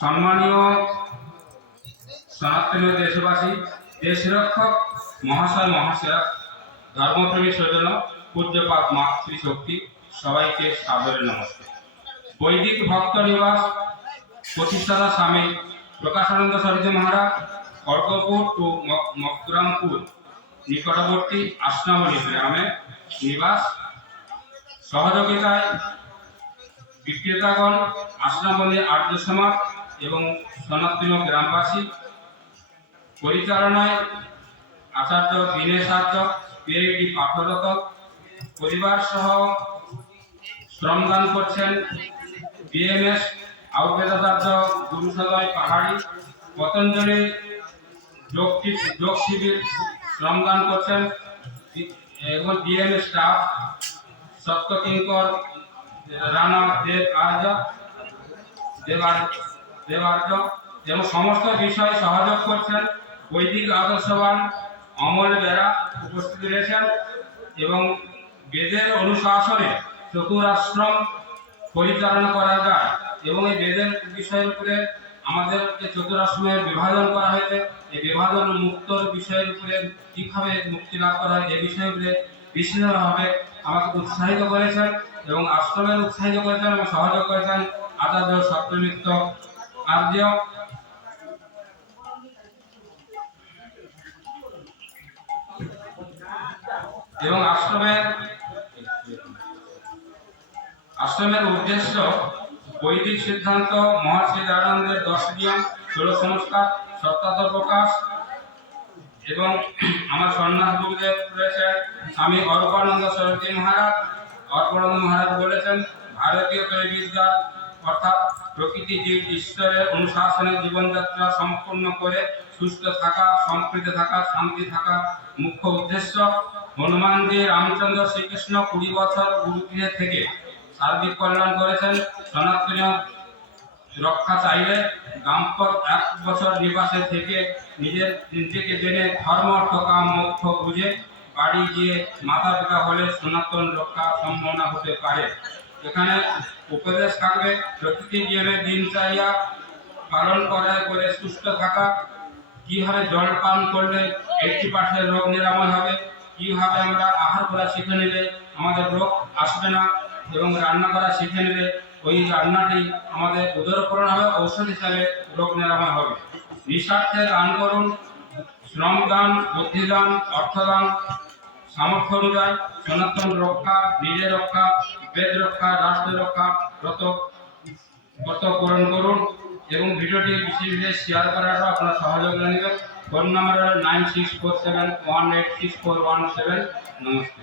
সম্মানীয় সনাতনী দেশবাসী, দেশরক্ষক মহাশয় মহাশয়া, ধর্মপ্রেমী সৈন্য, পূজ্যপাত মাতৃশক্তি, সবাইকে সাদরে নমস্কার। বৈদিক ভক্ত নিবাস প্রতিষ্ঠাতা স্বামী প্রকাশানন্দ সরস্বতী মহারাজ খড়গপুর ও মকরামপুর নিকটবর্তী আশনামণি গ্রামে নিবাস। সহযোগিতায় বিক্রেতাগণ, আশনামণি আর্য সমাজ এবং সনাতনী গ্রামবাসী। পরিচালনায় আচার্য দীনেশ আর্য, পিএইচডি পাঠরত। পরিবার সহ শ্রমদান করছেন বিএমএস আউটবেদাচার্য গুরুসদয় পাহাড়ি। পতঞ্জলি যোগ শিবির শ্রমদান করছেন এবং বিএমএস স্টাফ সপ্তকিঙ্কর রানা দেবার্য এবং সমস্ত বিষয় সহযোগ করছেন বৈদিক আদর্শবান অমল বেরা উপস্থিত রয়েছেন এবং বেদের অনুশাসনে চতুরাশ্রম পরিচালনা করা যায় এবং এই বেদের বিষয়ের উপরে আমাদের যে চতুরাশ্রমের বিভাজন করা হয়েছে, এই বিভাজন মুক্তর বিষয়ের উপরে কিভাবে মুক্তি লাভ করা হয় এই বিষয়ের উপরে বিশেষভাবে আমাকে উৎসাহিত করেছেন এবং আশ্রমের উৎসাহিত করেছেন এবং সহযোগ করেছেন আচার্য সত্যমিত্র আর্য। এবং আশ্রমের উদ্দেশ্য বৈদিক সিদ্ধান্ত, মহর্ষি দয়ানন্দের 10 নিয়ম, 16 সংস্কার, সত্যাত্ম প্রকাশ এবং আমার সন্ন্যাস গুরুদেব রয়েছেন স্বামী অর্পানন্দ সরস্বতী মহারাজ। অর্পানন্দ মহারাজ বলেছেন ভারতীয় ত্রৈবিদ্যা অর্থাৎ প্রকৃতি, জীব, ঈশ্বরের অনুশাসনে জীবনযাত্রা সম্পূর্ণ করে সুস্থ থাকা, সম্প্রীতি থাকা, শান্তি থাকা মুখ্য উদ্দেশ্য। হনুমানজি রামচন্দ্র শ্রীকৃষ্ণ 20 বছর গুরুগৃহে থেকে সার্বিক কল্যাণ করেছেন। সনাতনী রক্ষা চাইলে দাম্পত্য 1 বছর নিবাসে থেকে নিজেকে জেনে ধর্ম, অর্থ, কাম, মোক্ষ বুঝে বাড়ি গিয়ে মাতা পিতা হলে সনাতন রক্ষা সম্ভাবনা হতে পারে। এখানে উপদেশ থাকবে প্রকৃতি নিয়মে দিনচর্যা পালন করে সুস্থ থাকা, কিভাবে জল পান করলে 80% রোগ নিরাময় হবে, কিভাবে আমরা আহার করা শিখে নিলে আমাদের রোগ আসবে না এবং রান্না করা শিখে নিলে ওই রান্নাটি আমাদের উদরপূরণ হবে, ঔষধ হিসাবে রোগ নিরাময় হবে। নিঃস্বার্থে দান করুন, শ্রমদান, বুদ্ধিদান, অর্থদান, সামর্থ্য অনুযায়ী সনাতন রক্ষা, নিজের রক্ষা, বেদ রক্ষা, রাষ্ট্র রক্ষা ব্রত পূরণ করুন এবং ভিডিওটি বেশি শেয়ার করার আপনারা সহযোগিতা নেবেন। ফোন নাম্বার হল 9647186417। নমস্তে।